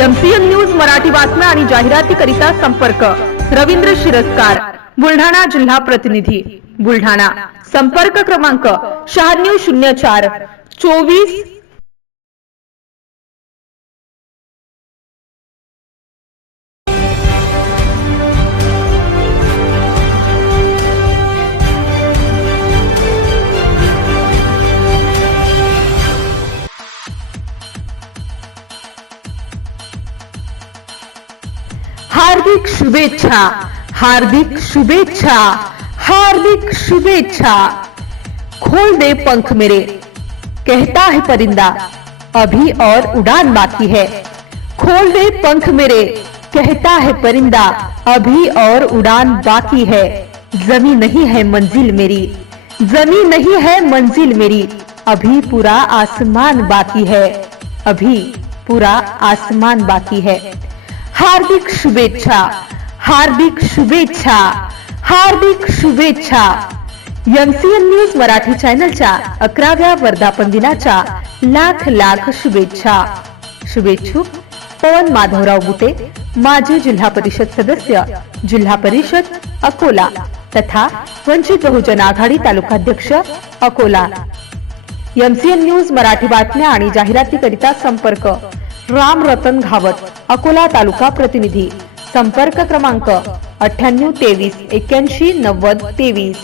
MCN news Marathi बातम्या आणि जाहिरातीकरिता संपर्क. रवींद्र शिरस्कार बुलढाणा जिल्हा प्रतिनिधी. बुलढाणा. संपर्क क्रमांक शहाण्णव शून्य चार चोवीस हार्दिक शुभेच्छा हार्दिक शुभेच्छा हार्दिक शुभेच्छा। खोल दे पंख मेरे, कहता है परिंदा, अभी और उड़ान बाकी है। खोल दे पंख मेरे, कहता है परिंदा, अभी और उड़ान बाकी है। जमी नहीं है मंजिल मेरी जमी नहीं है मंजिल मेरी, अभी पूरा आसमान बाकी है, अभी पूरा आसमान बाकी है। हार्दिक शुभेच्छा हार्दिक शुभेच्छा हार्दिक शुभेच्छा. एमसीएन न्यूज मराठी चॅनलच्या अकराव्या वर्धापन दिनाच्या लाख लाख शुभेच्छा. शुभेच्छुक पवन माधवराव बुटे माजी जिल्हा परिषद सदस्य जिल्हा परिषद अकोला तथा वंचित बहुजन आघाडी तालुकाध्यक्ष अकोला. एमसीएन न्यूज मराठी बातम्या आणि जाहिरातीकरिता संपर्क राम रतन घावत. अकोला तालुका प्रतिनिधी. संपर्क क्रमांक अठ्ठ्याण्णव तेवीस एक्क्याऐंशी नव्वद तेवीस.